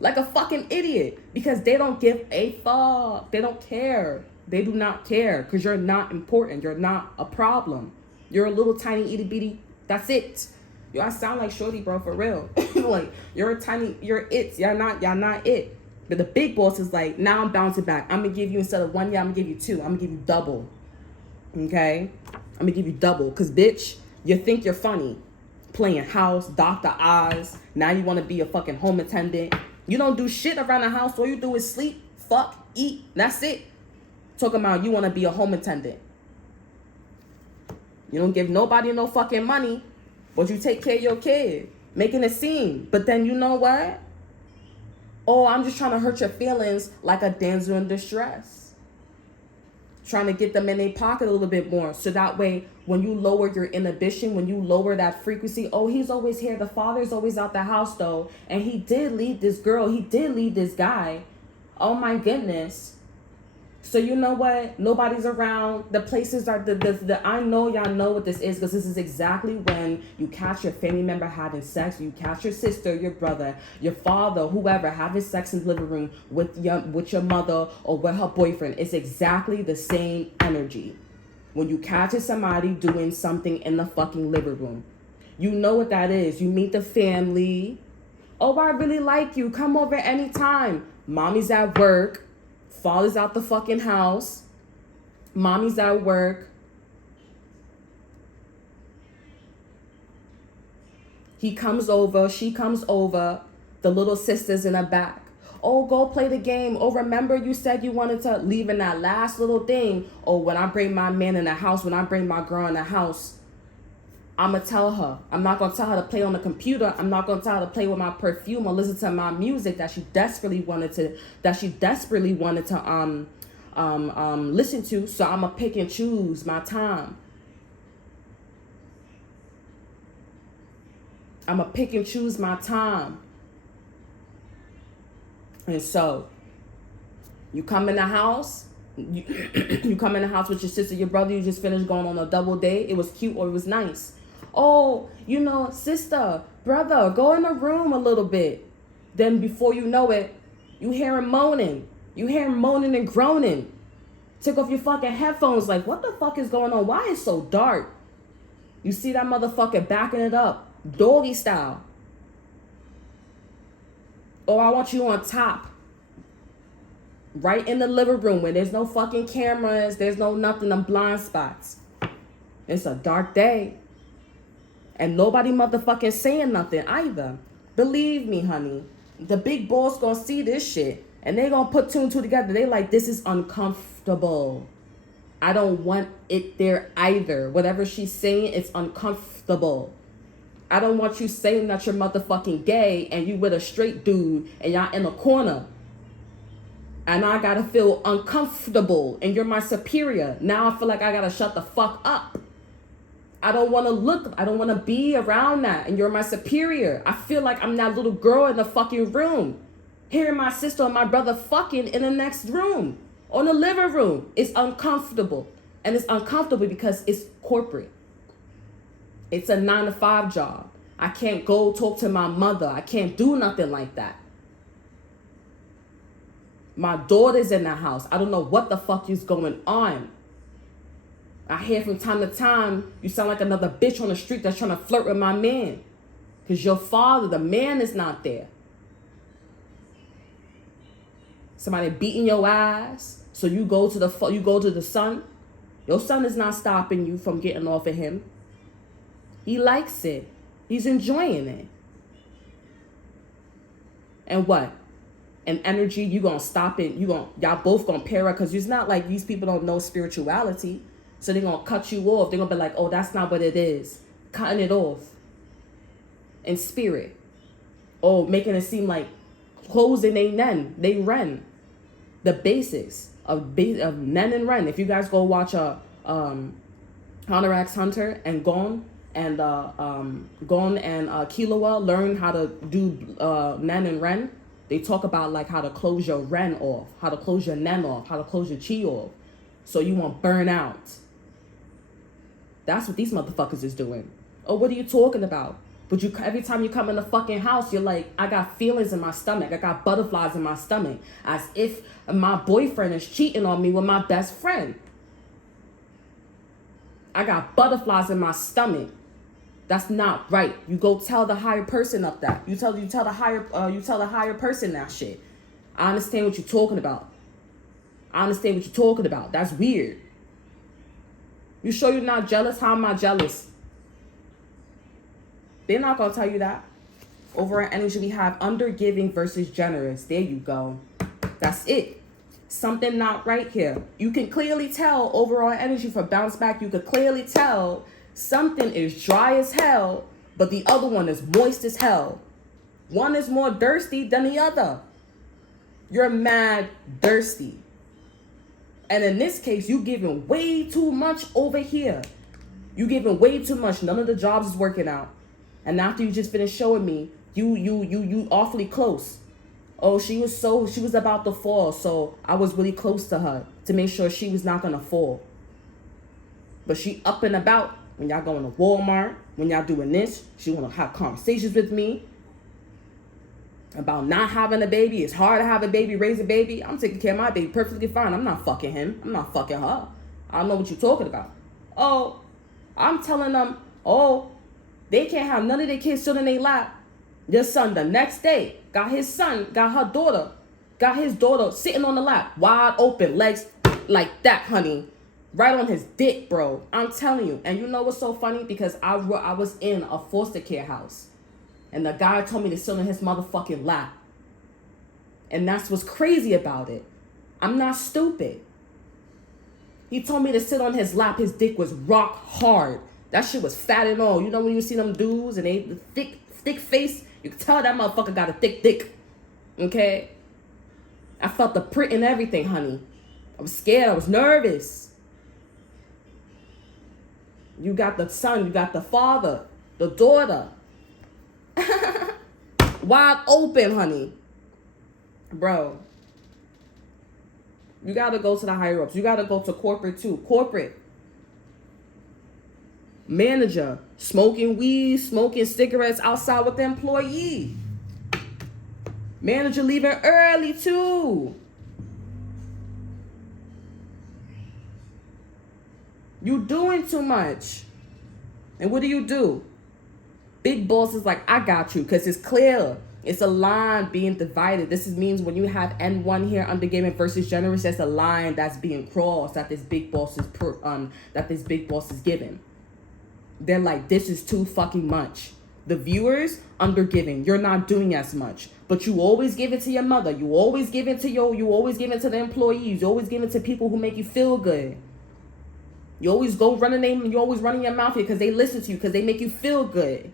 Like a fucking idiot. Because they don't give a fuck. They don't care. They do not care. Because you're not important. You're not a problem. You're a little tiny itty bitty. That's it. Yo, I sound like Shorty, bro, for real. Like, you're it. Y'all not it. But the big boss is like, now I'm bouncing back. I'm going to give you, instead of 1 year, I'm going to give you 2. I'm going to give you double. Okay? I'm going to give you double. Because, bitch, you think you're funny. Playing house, Dr. Oz. Now you want to be a fucking home attendant. You don't do shit around the house. All you do is sleep, fuck, eat. That's it. Talking about you want to be a home attendant. You don't give nobody no fucking money. But you take care of your kid. Making a scene. But then you know what? Oh, I'm just trying to hurt your feelings like a damsel in distress. Trying to get them in their pocket a little bit more. So that way, when you lower your inhibition, when you lower that frequency, oh, he's always here. The father's always out the house, though. And he did lead this girl. He did lead this guy. Oh, my goodness. So you know what? Nobody's around. The places are I know y'all know what this is, because this is exactly when you catch your family member having sex. You catch your sister, your brother, your father, whoever having sex in the living room with your mother or with her boyfriend. It's exactly the same energy. When you catch somebody doing something in the fucking living room, you know what that is. You meet the family. Oh, I really like you. Come over anytime. Mommy's at work. Father's out the fucking house. Mommy's at work. He comes over. She comes over. The little sister's in the back. Oh, go play the game. Oh, remember you said you wanted to leave in that last little thing. Oh, when I bring my man in the house, when I bring my girl in the house, I'm going to tell her. I'm not going to tell her to play on the computer. I'm not going to tell her to play with my perfume or listen to my music that she desperately wanted to listen to. So I'm going to pick and choose my time. I'm going to pick and choose my time. And so you come in the house. You come in the house with your sister, your brother. You just finished going on a double date. It was cute or it was nice. Oh, sister, brother, go in the room a little bit. Then before you know it, you hear him moaning. You hear him moaning and groaning. Take off your fucking headphones like, what the fuck is going on? Why is it so dark? You see that motherfucker backing it up. Doggy style. Oh, I want you on top. Right in the living room where there's no fucking cameras. There's no nothing, no blind spots. It's a dark day. And nobody motherfucking saying nothing either. Believe me, honey. The big boss gonna see this shit. And they gonna put 2 and 2 together. They like, this is uncomfortable. I don't want it there either. Whatever she's saying, it's uncomfortable. I don't want you saying that you're motherfucking gay and you with a straight dude and y'all in a corner. And I gotta feel uncomfortable and you're my superior. Now I feel like I gotta shut the fuck up. I don't want to be around that. And you're my superior. I feel like I'm that little girl in the fucking room. Hearing my sister and my brother fucking in the next room. Or in the living room. It's uncomfortable. And it's uncomfortable because it's corporate. It's a 9-to-5 job. I can't go talk to my mother. I can't do nothing like that. My daughter's in the house. I don't know what the fuck is going on. I hear from time to time, you sound like another bitch on the street that's trying to flirt with my man. Because your father, the man, is not there. Somebody beating your ass. So you go to the son. Your son is not stopping you from getting off of him. He likes it. He's enjoying it. And what? And energy, you gonna stop it. Y'all both gonna pair up, because it's not like these people don't know spirituality. So they're gonna cut you off. They're gonna be like, oh, that's not what it is. Cutting it off. In spirit. Oh, making it seem like closing they ren. The basics of nen and ren. If you guys go watch Hunter x Hunter and Gon and Killua learn how to do nen and ren, they talk about like how to close your ren off, how to close your nen off, how to close your chi off, so you won't burn out. That's what these motherfuckers is doing. Oh, what are you talking about? But every time you come in the fucking house, you're like, I got feelings in my stomach. I got butterflies in my stomach. As if my boyfriend is cheating on me with my best friend. I got butterflies in my stomach. That's not right. You go tell the higher person up that. You tell the higher person that shit. I understand what you're talking about. That's weird. You sure you're not jealous? How am I jealous? They're not going to tell you that. Overall energy, we have undergiving versus generous. There you go. That's it. Something not right here. You can clearly tell overall energy for bounce back. You could clearly tell something is dry as hell, but the other one is moist as hell. One is more thirsty than the other. You're mad thirsty. And in this case, you giving way too much over here. You giving way too much. None of the jobs is working out. And after you just finished showing me, you awfully close. Oh, she was about to fall, so I was really close to her to make sure she was not gonna fall. But she up and about when y'all going to Walmart, when y'all doing this, she wanna have conversations with me about not having a baby. It's hard to have a baby, raise a baby. I'm taking care of my baby perfectly fine. I'm not fucking him. I'm not fucking her. I don't know what you're talking about. Oh, I'm telling them, oh, they can't have none of their kids still in their lap. Your son the next day got his daughter sitting on the lap, wide open, legs like that, honey. Right on his dick, bro. I'm telling you. And you know what's so funny? Because I was in a foster care house. And the guy told me to sit on his motherfucking lap. And that's what's crazy about it. I'm not stupid. He told me to sit on his lap. His dick was rock hard. That shit was fat and all. You know when you see them dudes and they the thick face, you can tell that motherfucker got a thick dick. Okay? I felt the print and everything, honey. I was scared. I was nervous. You got the son. You got the father. The daughter. Wide open, honey. Bro. You got to go to the higher ups. You got to go to corporate too. Corporate. Manager. Smoking weed, smoking cigarettes outside with the employee. Manager leaving early too. You doing too much. And what do? Big boss is like, I got you, because it's clear. It's a line being divided. This means when you have N1 here, undergiving versus generous, that's a line that's being crossed that this big boss is giving. They're like, this is too fucking much. The viewers, undergiving. You're not doing as much. But you always give it to your mother. You always give it to you always give it to the employees. You always give it to people who make you feel good. You always go you're always running your mouth here because they listen to you, because they make you feel good.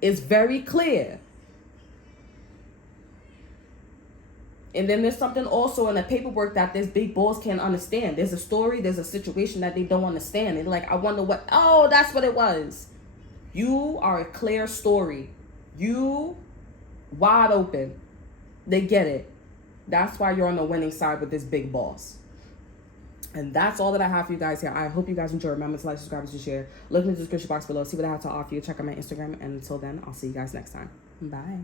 It's very clear. And then there's something also in the paperwork that this big boss can't understand. There's a story, there's a situation that they don't understand. And like, I wonder what, oh, that's what it was. You are a clear story. You wide open. They get it. That's why you're on the winning side with this big boss. And that's all that I have for you guys here. I hope you guys enjoy. Remember to like, subscribe, and to share. Look in the description box below. See what I have to offer you. Check out my Instagram. And until then, I'll see you guys next time. Bye.